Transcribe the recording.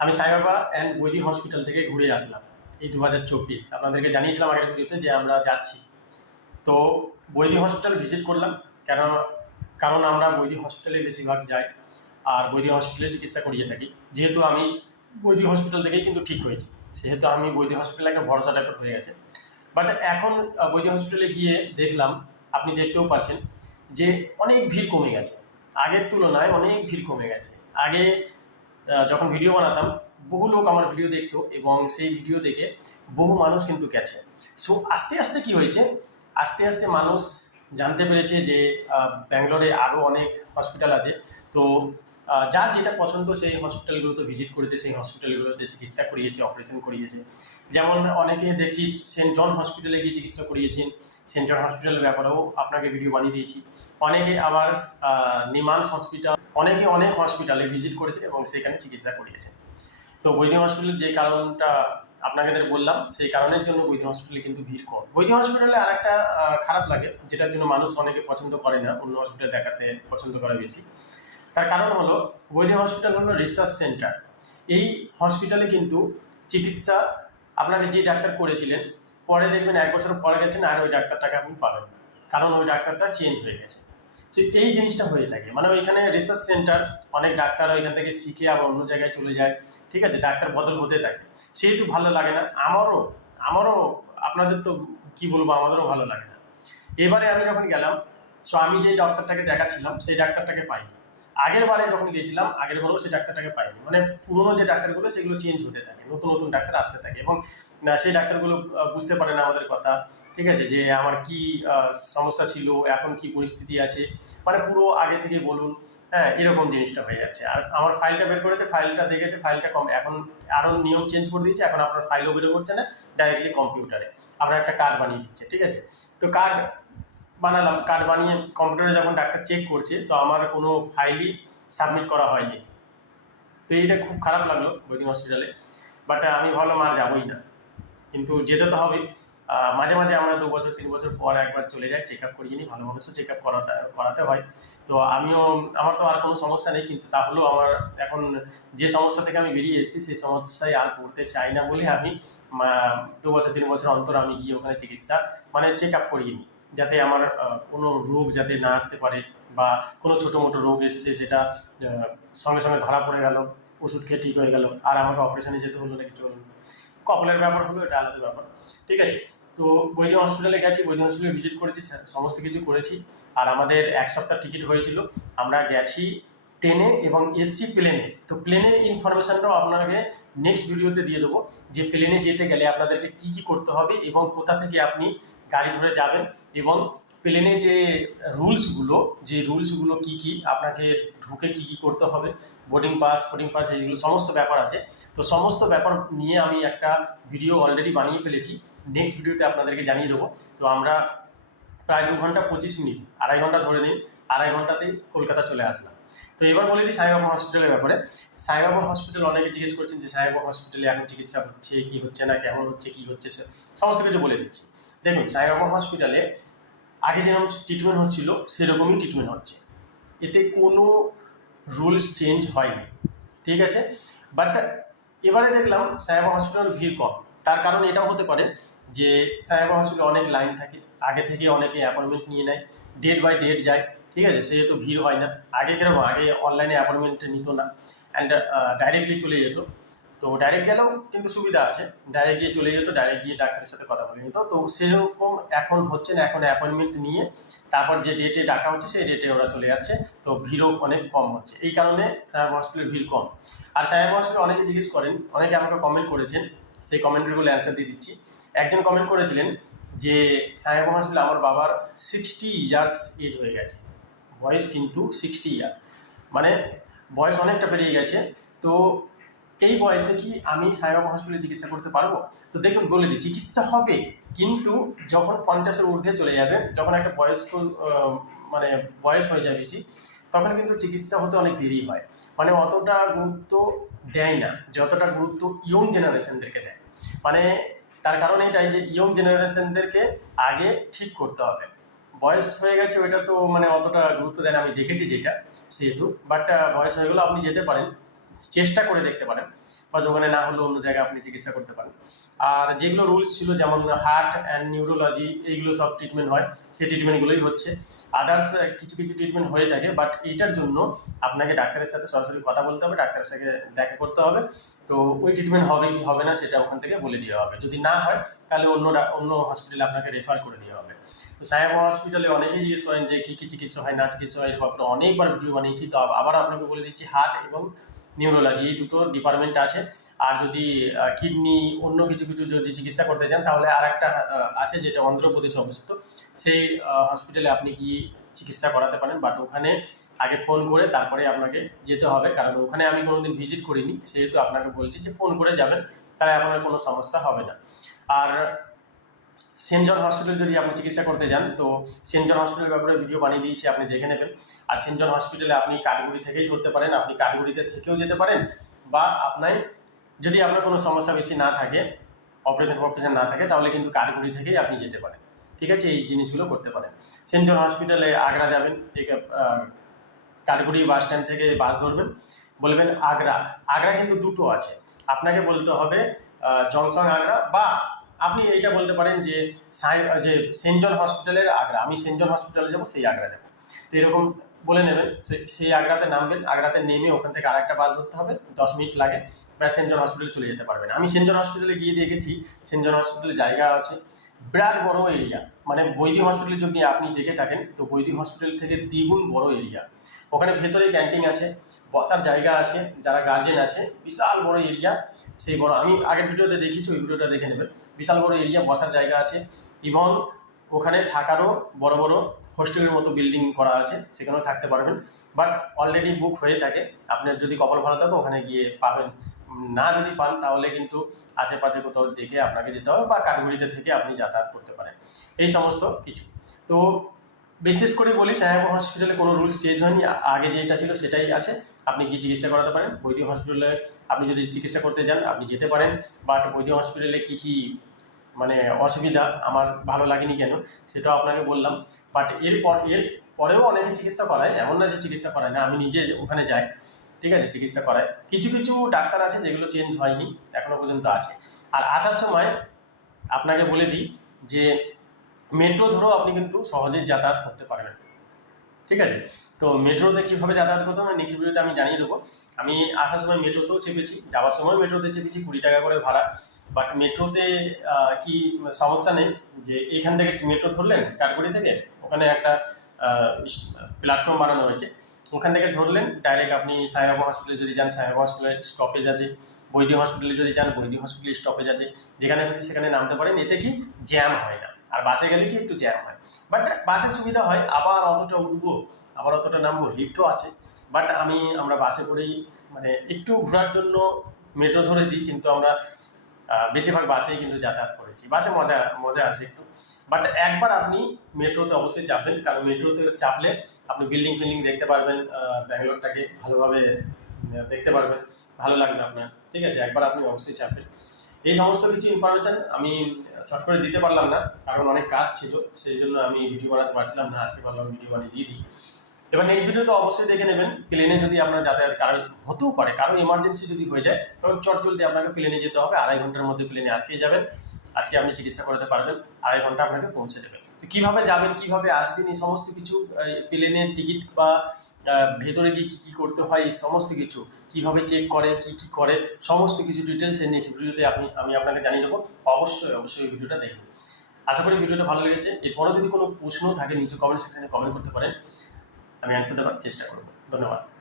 আমি Sai Baba and বৈদি hospital থেকে ঘুরে আসলাম এই দু হাজার চব্বিশ। আপনাদেরকে জানিয়েছিলাম আগের ভিডিওতে যে আমরা যাচ্ছি। তো বৈদি হসপিটাল ভিজিট করলাম, কেন কারণ আমরা বৈদি হসপিটালে বেশিরভাগ যাই আর বৈদি হসপিটালে চিকিৎসা করিয়ে থাকি। যেহেতু আমি বৈদি হসপিটাল থেকেই কিন্তু ঠিক হয়েছি, সেহেতু আমি বৈদি হসপিটালে একটা ভরসা টাইপের হয়ে গেছে। বাট এখন বৈদি হসপিটালে গিয়ে দেখলাম, আপনি দেখতেও পাচ্ছেন যে অনেক ভিড় কমে গেছে। আগের তুলনায় অনেক ভিড় কমে গেছে। আগে যখন ভিডিও বানাতাম বহু লোক আমার ভিডিও দেখতো এবং সেই ভিডিও দেখে বহু মানুষ কিন্তু গেছে। সো আস্তে আস্তে কি হয়েছে? আস্তে আস্তে মানুষ জানতে পেরেছে যে ব্যাঙ্গালোরে আরও অনেক হসপিটাল আছে। তো যার যেটা পছন্দ সেই হসপিটালগুলোতে ভিজিট করেছে সেই হসপিটালগুলোতে চিকিৎসা করিয়েছে অপারেশন করিয়েছে। যেমন অনেকে দেখছি সেন্ট জন হসপিটালে গিয়ে চিকিৎসা করিয়েছেন। সেন্ট জন হসপিটালের ব্যাপারেও আপনাকে ভিডিও বানিয়ে দিয়েছি। অনেকে আবার আহ, নিমান্স হসপিটাল অনেকে অনেক হসপিটালে ভিজিট করেছে এবং সেখানে চিকিৎসা করিয়েছে। তো বৈদ্য হসপিটালের যে কারণটা আপনাদের বললাম, সেই কারণের জন্য বৈদ্য হসপিটালে কিন্তু ভিড় কম। বৈদ্য হসপিটালে আর একটা খারাপ লাগে, যেটার জন্য মানুষ অনেকে পছন্দ করে না, অন্য হসপিটাল দেখাতে পছন্দ করে বেশি। তার কারণ হলো, বৈদ্য হসপিটাল হলো রিসার্চ সেন্টার এই হসপিটালে কিন্তু চিকিৎসা, আপনাকে যে ডাক্তার করেছিলেন, পরে দেখবেন এক বছর পরে গেছেন আর ওই ডাক্তারটাকে আপনি পাবেন। কারণ ওই ডাক্তারটা চেঞ্জ হয়ে গেছে। তো এই জিনিসটা হয়ে থাকে। মানে ওইখানে রিসার্চ সেন্টার অনেক ডাক্তার ওইখান থেকে শিখে আবার অন্য জায়গায় চলে যায়। ঠিক আছে? ডাক্তার বদল হতে থাকে। সেহেতু ভালো লাগে না। আমারও আমারও, আপনাদের তো কি বলব? আমাদেরও ভালো লাগে না। এবারে আমি যখন গেলাম সো আমি যে ডাক্তারটাকে দেখাচ্ছিলাম, সেই ডাক্তারটাকে পাইনি। আগের বারে যখন গিয়েছিলাম, আগের বারেও সেই ডাক্তারটাকে পাইনি। মানে পুরোনো যে ডাক্তারগুলো, সেগুলো চেঞ্জ হতে থাকে। নতুন নতুন ডাক্তার আসতে থাকে। এবং সেই ডাক্তারগুলো বুঝতে পারে না আমাদের কথা। ঠিক আছে? যে আমার কি সমস্যা ছিল, এখন কি পরিস্থিতি আছে? মানে পুরো আগে থেকে বলুন হ্যাঁ এরকম জিনিসটা হয়ে যাচ্ছে। আর আমার ফাইলটা বের করেছে ফাইলটা দেখেছে ফাইলটা কম এখন আরও নিয়ম চেঞ্জ করে দিয়েছে, এখন আপনার ফাইলও বেরো করছে না ডাইরেক্টলি কম্পিউটারে আপনার একটা কার্ড বানিয়ে দিচ্ছে, ঠিক আছে? তো কার্ড বানালাম কার্ড বানিয়ে কম্পিউটারে যখন ডাক্তার চেক করছে, তো আমার কোনো ফাইলই সাবমিট করা হয়নি। তো এইটা খুব খারাপ লাগল বৈদিক হসপিটালে বাট আমি ভাবলাম আর যাবোই না। কিন্তু যেতে তো হবে। মাঝে মাঝে আমরা দু বছর, তিন বছর পর একবার চলে যাই চেক আপ করিয়ে নিই, ভালো মানুষও চেক আপ করাতে করাতে হয়। তো আমিও, আমার তো আর কোনো সমস্যা নেই, কিন্তু তাহলেও আমার এখন যে সমস্যা থেকে আমি বেরিয়ে এসেছি, সেই সমস্যায় আর পড়তে চাই না বলে আমি দু বছর, তিন বছর অন্তর আমি গিয়ে ওখানে চিকিৎসা মানে চেক আপ করিয়ে নিই। যাতে আমার কোনো রোগ যাতে না আসতে পারে বা কোনো ছোটো মোটো রোগ এসছে সেটা সঙ্গে সঙ্গে ধরা পড়ে গেল, ওষুধ খেয়ে ঠিক হয়ে গেল, আর আমাকে অপারেশনে যেতে হলো নাকি চলুন। কপালের ব্যাপার হলো, এটা আলাদা ব্যাপার। ঠিক আছে? তো বৈদ্য হসপিটালে গেছি, বৈদ্য হসপিটালে ভিজিট করেছি সমস্ত কিছু করেছি। আর আমাদের এক সপ্তাহ টিকিট হয়েছিল। আমরা গেছি ট্রেনে এবং এসছি প্লেনে তো প্লেনের ইনফরমেশনটাও আপনাকে নেক্সট ভিডিওতে দিয়ে দেবো। যে প্লেনে যেতে গেলে আপনাদেরকে কি কি করতে হবে এবং কোথা থেকে আপনি গাড়ি ধরে যাবেন এবং প্লেনে যে রুলসগুলো যে রুলসগুলো কি কি, আপনাকে ঢুকে কি কি করতে হবে বোর্ডিং পাস ফোর্ডিং পাস এইগুলো সমস্ত ব্যাপার আছে। তো সমস্ত ব্যাপার নিয়ে আমি একটা ভিডিও অলরেডি বানিয়ে ফেলেছি। নেক্সট ভিডিওতে আপনাদেরকে জানিয়ে দেবো। তো আমরা প্রায় দু ঘণ্টা পঁচিশ মিনিট, আড়াই ঘণ্টা ধরে নিন, আড়াই ঘন্টাতেই কলকাতা চলে আসলাম। তো এবার বলে দিই সাইবাবা হসপিটালের ব্যাপারে। সাইবাবা হসপিটাল অনেকে জিজ্ঞেস করছেন যে সাইবাবা হসপিটালে এখন চিকিৎসা হচ্ছে, কি হচ্ছে না, কেমন হচ্ছে, কি হচ্ছে সমস্ত কিছু বলে দিচ্ছি। দেখুন, সাইবাবা হসপিটালে আগে যেরকম ট্রিটমেন্ট হচ্ছিল, সেরকমই ট্রিটমেন্ট হচ্ছে। এতে কোনো রুলস চেঞ্জ হয়নি। ঠিক আছে? বাট এবারে দেখলাম সাহেব হসপিটাল ভিড় কম। তার কারণ এটাও হতে পারে যে সাহেব হসপিটালে অনেক লাইন থাকে, আগে থেকে অনেকে অ্যাপয়েন্টমেন্ট নিয়ে নেয় ডেট বাই ডেট যায়, ঠিক আছে? সেহেতু ভিড় হয় না। আগে কেরকম? আগে অনলাইনে অ্যাপয়েন্টমেন্ট নিত না। অ্যান্ড ডাইরেক্টলি চলে যেত। তো ডাইরেক্ট গেলেও কিন্তু সুবিধা আছে। ডাইরেক্ট গিয়ে চলে যেত ডাইরেক্ট গিয়ে ডাক্তারের সাথে কথা বলে নিত। তো সেরকম এখন হচ্ছে না, এখন অ্যাপয়েন্টমেন্ট নিয়ে তারপর যে ডেটে ডাকা হচ্ছে, সেই ডেটে ওরা চলে যাচ্ছে। তো ভিড়ও অনেক কম হচ্ছে। এই কারণে সাহেব হসপিটালের ভিড় কম। আর সাহেব হসপিটাল অনেকে জিজ্ঞেস করেন, অনেকে আমাকে কমেন্ট করেছেন, সেই কমেন্টগুলো অ্যান্সার দিয়ে দিচ্ছি। একজন কমেন্ট করেছিলেন যে সাহেব হসপিটাল আমার বাবার সিক্সটি ইয়ার্স এজ হয়ে গেছে। বয়স কিন্তু সিক্সটি ইয়ার মানে বয়স অনেকটা পেরিয়ে গেছে। তো এই বয়সে কি আমি সাইবাবা হসপিটালে চিকিৎসা করতে পারব? তো দেখুন, বলে দিই, চিকিৎসা হবে, কিন্তু যখন পঞ্চাশের ঊর্ধ্বে চলে যাবে, যখন একটা বয়স্ক মানে বয়স হয়ে যায় বেশি, তখন কিন্তু চিকিৎসা হতে অনেক দেরি হয়। মানে অতটা গুরুত্ব দেয় না, যতটা গুরুত্ব ইয়ং জেনারেশনদেরকে দেয়। মানে তার কারণ এটাই যে ইয়ং জেনারেশনদেরকে আগে ঠিক করতে হবে। বয়স হয়ে গেছে, ওইটা তো মানে অতটা গুরুত্ব দেয় না, আমি দেখেছি যেটা, সেহেতু। বাট বয়স হয়ে গেলে আপনি যেতে পারেন। চেষ্টা করে দেখতে পারেন বা ওখানে না হলেও অন্য জায়গায় আপনি চিকিৎসা করতে পারেন। আর যেগুলো রুলস ছিল, যেমন হার্ট অ্যান্ড নিউরোলজি এইগুলো সব ট্রিটমেন্ট হয়। সেই ট্রিটমেন্টগুলোই হচ্ছে। আদার্স কিছু কিছু ট্রিটমেন্ট হয়ে থাকে বাট এইটার জন্য আপনাকে ডাক্তারের সাথে সরাসরি কথা বলতে হবে, ডাক্তারের সাথে দেখা করতে হবে। তো ওই ট্রিটমেন্ট হবে কি, হবে না, সেটা ওখান থেকে বলে দেওয়া হবে। যদি না হয়, তাহলে অন্য অন্য হসপিটালে আপনাকে রেফার করে দেওয়া হবে। তো সাহেব হসপিটালে অনেকেই জিজ্ঞেস করেন যে কী কী চিকিৎসা হয়, না চিকিৎসা হয়, এরকম অনেকবার ভিডিও বানিয়েছি। তো আবার আপনাকে বলে দিচ্ছি হার্ট এবং নিউরোলজি এই দুটো ডিপার্টমেন্ট আছে। আর যদি কিডনি অন্য কিছু কিছু যদি চিকিৎসা করতে চান, তাহলে আর একটা আছে যেটা অন্ধ্রপ্রদেশে অবস্থিত। সেই হসপিটালে আপনি কি চিকিৎসা করাতে পারেন বাট ওখানে আগে ফোন করে তারপরে আপনাকে যেতে হবে। কারণ ওখানে আমি কোনোদিন ভিজিট করিনি, সেহেতু আপনাকে বলছি যে ফোন করে যাবেন, তাহলে আপনার কোনো সমস্যা হবে না। আর সেন্ট জন হসপিটাল যদি আপনি চিকিৎসা করতে যান, তো সেন্ট জন হসপিটালের ব্যাপারে ভিডিও বানিয়ে দিয়েছি আপনি দেখে নেবেন। আর সেন্ট জন হসপিটালে আপনি কাঠগুড়ি থেকেই ধরতে পারেন, আপনি কাঠগুড়িতে থেকেও যেতে পারেন বা আপনার যদি আপনার কোনো সমস্যা বেশি না থাকে অপারেশন অপারেশন না থাকে, তাহলে কিন্তু কাঠগুড়ি থেকেই আপনি যেতে পারেন। ঠিক আছে? এই জিনিসগুলো করতে পারেন। সেন্ট জন হসপিটালে আগ্রা যাবেন কাঠগুড়ি বাস স্ট্যান্ড থেকে বাস ধরবেন। বলবেন, আগ্রা। আগ্রা কিন্তু দুটো আছে। আপনাকে বলতে হবে জংশন আগ্রা বা আপনি এইটা বলতে পারেন যে সাই যে সেন্ট জন হসপিটালের আগ্রা। আমি সেন্ট জন হসপিটালে যাব, সেই আগ্রা যাব। তো এরকম বলে নেবেন সেই আগ্রাতে নামবেন, আগ্রাতে নেমে ওখান থেকে আরেকটা বাস ধরতে হবে, দশ মিনিট লাগে বা সেন্ট জন হসপিটালে চলে যেতে পারবেন। আমি সেন্ট জন হসপিটালে গিয়ে দেখেছি সেন্ট জন হসপিটালে জায়গা আছে, বিরাট বড় এরিয়া। মানে বৈদ্য হসপিটালে যদি আপনি দেখে থাকেন, তো বৈদ্য হসপিটাল থেকে দ্বিগুণ বড় এরিয়া। ওখানে ভেতরে ক্যান্টিন আছে, বসার জায়গা আছে, যারা গার্জেন আছে, বিশাল বড় এরিয়া। সেই বড় আমি আগের ভিডিওতে দেখিয়েছি, ওই ভিডিওটা দেখে নেবেন। বিশাল বড় এরিয়া বসার জায়গা আছে ইভন ওখানে থাকারও বড় বড় হোস্টেলের মতো বিল্ডিং করা আছে, সেখানেও থাকতে পারবেন। বাট অলরেডি বুক হয়ে থাকে। আপনার যদি কপাল ভালো থাকে, ওখানে গিয়ে পাবেন। না যদি পান, তাহলে কিন্তু আশেপাশে কোথাও দেখে আপনাকে যেতে হবে বা কাঠগুড়িতে থেকে আপনি যাতায়াত করতে পারেন। এই সমস্ত কিছু। তো বিশেষ করে বলি সাহেব হসপিটালে কোনো রুলস চেঞ্জ হয়নি। আগে যেটা ছিল সেটাই আছে। আপনি কি চিকিৎসা করাতে পারেন। বৈদ্য হসপিটালে আপনি যদি চিকিৎসা করতে যান, আপনি যেতে পারেন। বাট বৈদ্য হসপিটালে কী কী মানে অসুবিধা? আমার ভালো লাগেনি কেন? সেটাও আপনাকে বললাম। বাট এরপর, এর পরেও অনেকে চিকিৎসা করায়। এমন না যে চিকিৎসা করায় না। আমি নিজে ওখানে যাই। ঠিক আছে? চিকিৎসা করায়। কিছু কিছু ডাক্তার আছে যেগুলো চেঞ্জ হয়নি, এখনও পর্যন্ত আছে। আর আসার সময় আপনাকে বলে দিই যে মেট্রো ধরেও আপনি কিন্তু সহজেই যাতায়াত করতে পারবেন। ঠিক আছে? তো মেট্রোতে কীভাবে যাতায়াত করতে হবে নেক্সট ভিডিওতে আমি জানিয়ে দেবো। আমি আসার সময় মেট্রোতেও চেপেছি, যাওয়ার সময় মেট্রোতে চেপেছি, কুড়ি টাকা করে ভাড়া। বাট মেট্রোতে কি সমস্যা নেই যে এখান থেকে মেট্রো ধরলেন কাঠগুড়ি থেকে, ওখানে একটা প্ল্যাটফর্ম বানানো হয়েছে। ওখান থেকে ধরলেন ডাইরেক্ট আপনি সাহেবা হসপিটালে যদি যান সাহেবা হসপিটালে স্টপেজ আছে। বৈদ্য হসপিটালে যদি যান, বৈদ্য হসপিটালে স্টপেজ আছে। যেখানে খুশি সেখানে নামতে পারেন, এতে কি জ্যাম হয় না। আর বাসে গেলে কি একটু জ্যাম হয়। বাট বাসের সুবিধা হয়, আবার অতটা উঠবো। আবার অতটা নামবো লিফটও আছে। বাট আমি, আমরা বাসে করেই মানে একটু ঘোরার জন্য মেট্রো ধরেছি, কিন্তু আমরা বেশিরভাগ বাসেই কিন্তু যাতায়াত করেছি। বাসে মজা মজা আছে একটু। বাট একবার আপনি মেট্রোতে অবশ্যই চাপবেন, কারণ মেট্রোতে চাপলে আপনি বিল্ডিং ফিল্ডিং দেখতে পারবেন ব্যাঙ্গালোরটাকে ভালোভাবে দেখতে পারবেন। ভালো লাগবে আপনার। ঠিক আছে, একবার আপনি অবশ্যই চাপবেন। এই সমস্ত কিছু ইনফরমেশান আমি চট করে দিতে পারলাম না, কারণ অনেক কাজ ছিল। সেই জন্য আমি ভিডিও বানাতে পারছিলাম না, আজকে ভাবলাম ভিডিও বানিয়ে দিয়ে দিই। এবার নেক্সট ভিডিও তো অবশ্যই দেখে নেবেন প্লেনে যদি আপনার যাতায়াত কারও হতেও পারে, কারও ইমার্জেন্সি যদি হয়ে যায়, তখন চট চলতে আপনাকে প্লেনে যেতে হবে, আড়াই ঘণ্টার মধ্যে প্লেনে আজকেই যাবেন। আজকে আপনি চিকিৎসা করাতে পারবেন, আড়াই ঘণ্টা আপনাকে পৌঁছে দেবে। তো কীভাবে যাবেন, কীভাবে আসবেন, এই সমস্ত কিছু প্লেনের টিকিট বা ভেতরে গিয়ে কী কী করতে হয়, এই সমস্ত কিছু কীভাবে চেক করে, কি কি করে, সমস্ত কিছু ডিটেলস এই নেক্সট ভিডিওতে আপনি, আমি আপনাকে জানিয়ে দেবো। অবশ্যই অবশ্যই ভিডিওটা দেখবেন। আশা করি ভিডিওটা ভালো লেগেছে। এরপরও যদি কোনো প্রশ্ন থাকে, নিচে কমেন্ট সেকশনে কমেন্ট করতে পারেন। আমি অ্যান্সার দেওয়ার চেষ্টা করব। ধন্যবাদ।